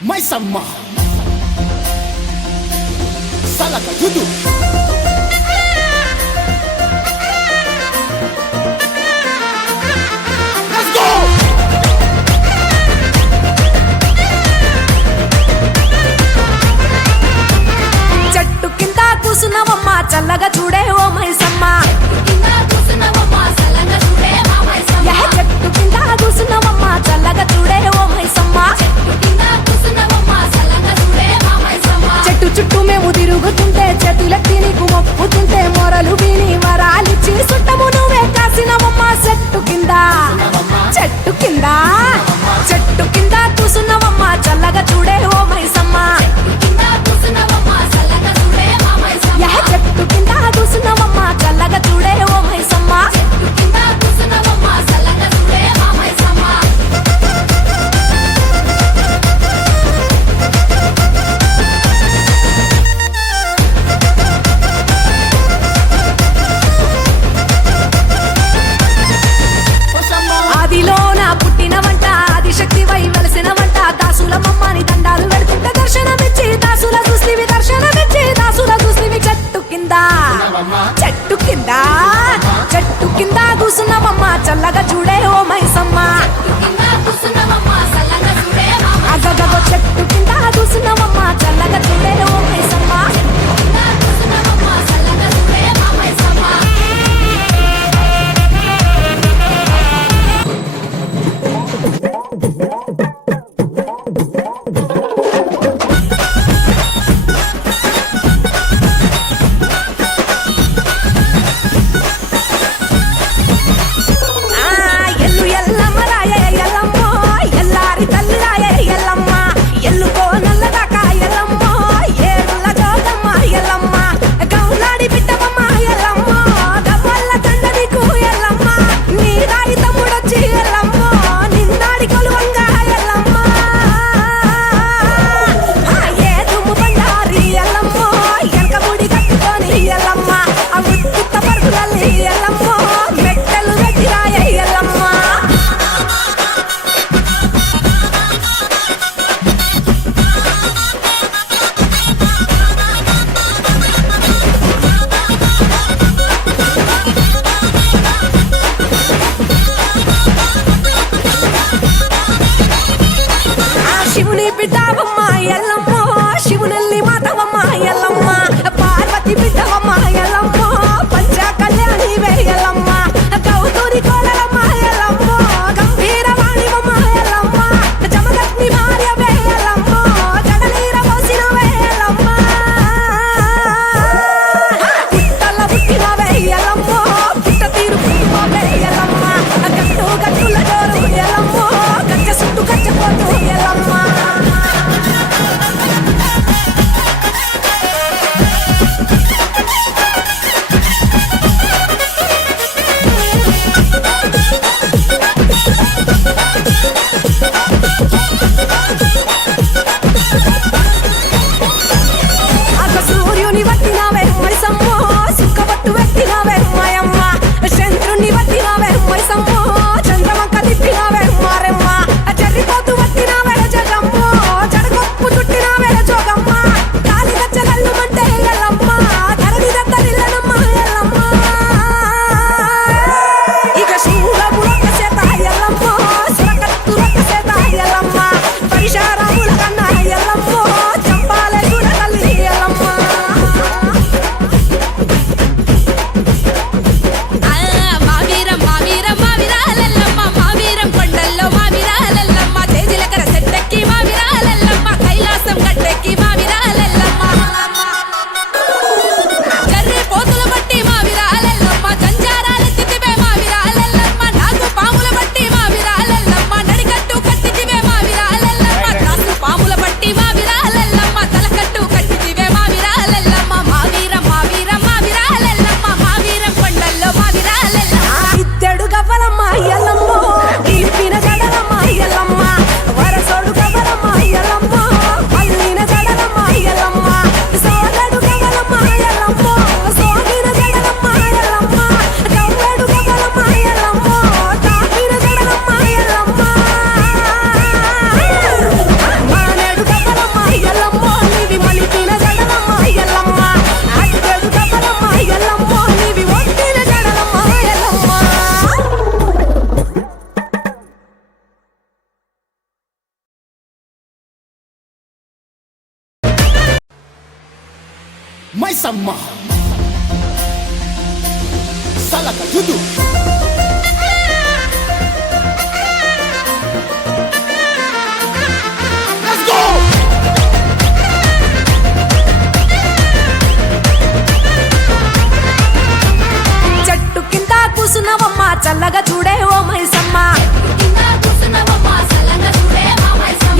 మైసమ్మ సలక యుదు చెట్టు కింద కూసున్నవమ్మ చల్లగా చూడే ఓ మైసమ్మ. చెట్టు కింద కూసున్నవమ్మ చల్లగా చూడే ఓ మైసమ్మ. చెట్టు చుట్టూ మేము తిరుగుతుంటే చేతులెత్తి నీకు మొక్కుతుంటే మొరలు విని వరాలిచ్చి సుట్టము నువ్వే కాసినవమ్మ. చెట్టు కింద చెట్టు కింద చెట్టు కింద కూసున్నవమ్మ చల్లగా చూడే ఓ మైసమ్మ. చెట్టు కింద కూసున్నవమ్మ చల్లగా చూడే ఓ మైసమ్మ. ఆదిలోన పుట్టినవంట ఆదిశక్తివై వెలసినవంట. దాసుల మమ్మని దండాలు పెడుతుంటే దర్శనమిచ్చి దాసుల చూస్తివి దర్శనమిచ్చి దాసుల చూస్తివి. చెట్టు కింద చెట్టు కింద చెట్టు కింద కూసున్నవమ్మ చల్లగా చూడే ఓ మైసమ్మ. అగగగో చెట్టు కింద కూసున్నవమ్మ చల్లగా చూడే ఓ మైసమ్మ. ఎల్లు ఎల్లమ్మ రాయే ఎల్లమ్మ ఎల్లారి తల్లి రాయే ఎల్లమ్మ. ఎల్లుకో నల్లదాకా ఎల్లమ్మ ఏళ్ళ జోగమ్మ ఎల్లమ్మ. గౌలాడి బిడ్డవమ్మ ఎల్లమ్మ గవ్వల్ల తండ నీకు ఎల్లమ్మ. నీ రాయి తమ్ముడొచ్చి ఎల్లమ్మ నిన్నాడి కొలువంగా ఎల్లమ్మ. ఏ దుమ్ము బండారి ఎల్లమ్మ ఎనక ముడి కట్టుకొని ఎల్లమ్మ. ఆ ముత్తుత్త పరుగులల్లి ఎల్లమ్మ మెట్టలు పెట్టి రాయే ఎల్లమ్మ. శివుని బిడ్డవమ్మ ఎల్లమ్మ శివునల్లి మాతవమ్మ ఎల్లమ్మ. పార్వతి బిడ్డవమ్మ ఎల్లమ్మ పంచ కళ్యాణి ఎల్లమ్మ. గౌతూరి కోడలమ్మ ఎల్లమ్మ గంభీర వాణివమ్మ ఎల్లమ్మ. జమదగ్ని భార్య ఎల్లమ్మ జడనీర పోసిన ఎల్లమ్మ. పుట్టల పుట్టిన ఎల్లమ్మ పుట్ట తీరు ఎల్లమ్మ. గట్టు గట్టుల జోరు ఎల్లమ్మ గచ్చ సుట్టు గచ్చపోతూ ఎల్లమ్మ. అగ సూర్యుని వట్టినవే మైసమ్మ సుక్కబట్టు వెట్టినవే మాయమ్మ. చంద్రుని వట్టినవే మైసమ్మ చంద్రవంక తిప్పినవే మారెమ్మ. జర్రిపోతు వట్టినవే జగమ్మ జడగొప్పు చుట్టినవే జోగమ్మ. కాలి గచ్చగల్లుమంటే ఎల్లమ్మ ధరణి దత్తరిల్లనమ్మ ఎల్లమ్మ. ఇక శూలములొక్క చేత ఎల్లమ్మ సురకత్తులొక్క చేత ఎల్లమ్మ. మైసమ్మ సలక దుదు లెట్స్ గో చెట్టు కింద కూసున్నవమ్మ చల్లగా చూడే ఓ మైసమ్మ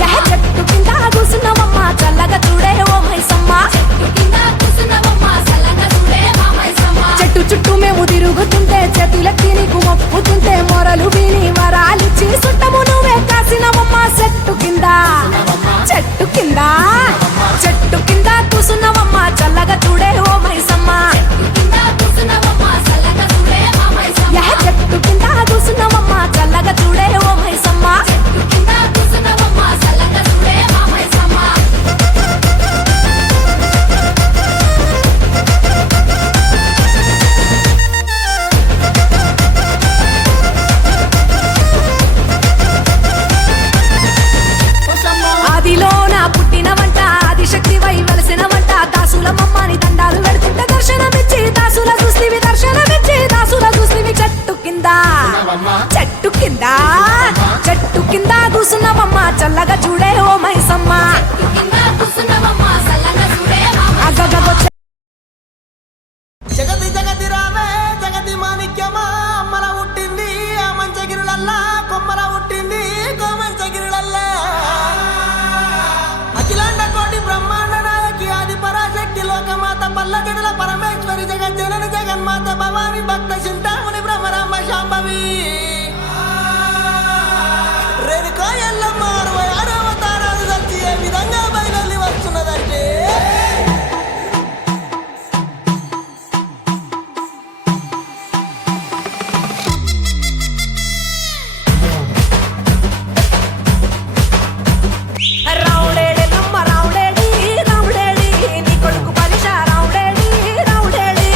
యహ చెట్టు కింద కూసున్నవమ్మ చల్లగా చూడే ఓ మైసమ్మ చెట్టు చుట్టూ మేము తిరుగుతుంటే చేతులెత్తి నీకు మొక్కుతుంటే మొరలు విని వరాలిచ్చి సుట్టము నువ్వే కాసినవమ్మ చెట్టు కింద చెట్టు కింద చెట్టు కింద కూసున్నవమ్మ చల్లగా చూడే ఓ మైసమ్మ యహ చెట్టు కింద కూసున్నవమ్మ చల్లగా చూడే ఓ మైసమ్మ ఆదిలోన పుట్టినవంట ఆదిశక్తి వై వెలసినవంట దాసుల మమ్మని దండాలు పెడుతుంటే దర్శనమిచ్చి దాసుల చూస్తివి దర్శనమిచ్చి దాసుల చూస్తివి చెట్టు కింద చెట్టు కింద చెట్టు కింద కూసున్నవమ్మ చల్లగా చూడే ఓ మైసమ్మ అగగగో జగతి జగతి రావే జగతి మాణిక్యమా అమ్మల పుట్టింది ఆ మంచగిరులల్లా కొమ్మల పుట్టింది కోమంచగిరులల్లా అఖిలాండ కోటి బ్రహ్మాండ నాయకి ఆది పరాశక్తి లోకమాత పల్లజడుల పరమేశ్వరి జగజ్జనని జగన్మాత భవాని భక్త చింతామణి బ్రహ్మరాంబ శాంభవి రేణుకా ఎల్లమ్మ 66 అవతారాలు దర్శి ఏ విధంగా బయలుదేరి వస్తున్నదంటే రావుడేడి నమ్మ రావుడేడి రావుడేడి నీ కొడుకు పరిష రావుడేడి రావుడేడి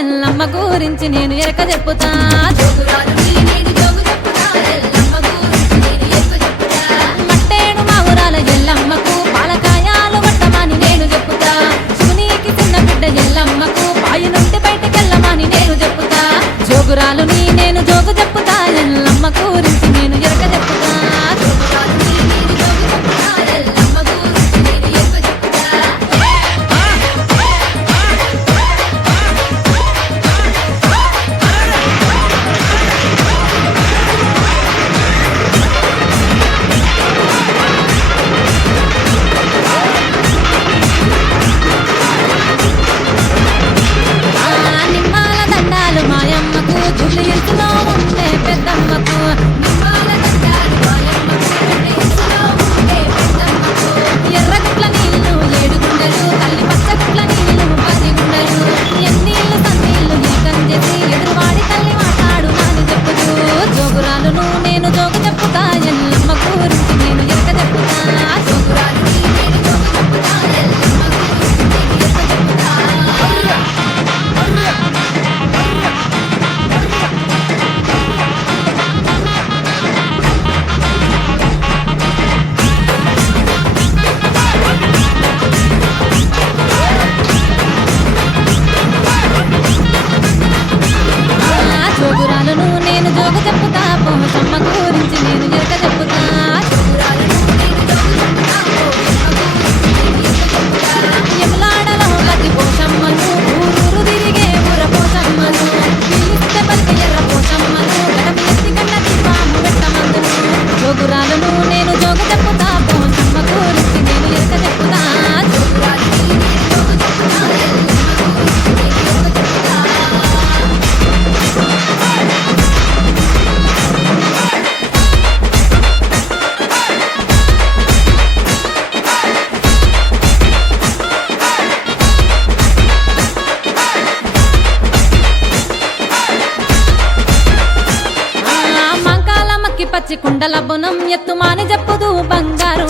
ఎల్లమ్మ గురించి నేను ఎరక చెప్పుతా జోగురాలుని నేను జోగు చెప్పుతా ఎల్లమ్మ గురించి నేను ఎరక చెప్పుతా మట్టేడు మా ఊరాల ఎల్లమ్మకు పాలకాయాలు వట్టమని నేను చెప్పుతా శివునికి చిన్న బిడ్డ ఎల్లమ్మకు పాయి నుండి బయటకెళ్ళమని నేను చెప్పుతా జోగురాలుని నేను జోగు చెప్పుతా ఎల్లమ్మ గురించి నేను ఎరక చెప్పుతా జోగురాలుని నేను జోగు చెప్పుతా ఎల్లమ్మ గురించి నేను ఎరక చెప్పుతా నిమ్మాల దండాలు మాయమ్మకు జుబ్లీహిల్స్‌లో ఉండే పెద్దమ్మకు నిమ్మాల దండాలు మాయమ్మకు జుబ్లీహిల్స్‌లో ఉండే పెద్దమ్మకు ఎర్రగుట్ల నీళ్లు 7 గుండెలు తల్లి పచ్చగుట్ల నీళ్లు 10 గుండెలు ఎన్నీళ్లు సన్నీళ్లు ఏకం చేసి ఎదురువాడి తల్లి మాట్లాడు నాని చెప్పుదు జోగురాలును నేను జోగు చెప్పుతా ఎల్లమ్మ గురించి నేను ఎరక చెప్పుతా జోగురాలుని నేను జోగు చెప్పుతా ఎల్లమ్మ గురించి నేను ఎరక చెప్పుతా జోగురాలును నేను జోగు చెప్పుతా పోషమ్మ గురించి నేను ఎరక చెప్పుతా జోగురాలును నేను జోగు చెప్పుతా పోషమ్మ గురించి నేను ఎరక చెప్పుతా యమలాడలో గతి పోషమ్మను ఊరూరు తిరిగే ఊర పోషమ్మను పిలిస్తే పలికే ఎర్ర పోషమ్మను గడప ఎత్తి కన్న దీపాము పెట్టమందును జోగురాలును నేను జోగు చెప్పుతా పోషమ్మ గురించి నేను ఎరక చెప్పుతా జోగురాలుని నేను జోగు చెప్పుతా ఎల్లమ్మ గురించి నేను ఎరక చెప్పుతా మంకాలమ్మకి పచ్చి కుండల బొనం ఎత్తుమాని చెప్పుదు బంగారు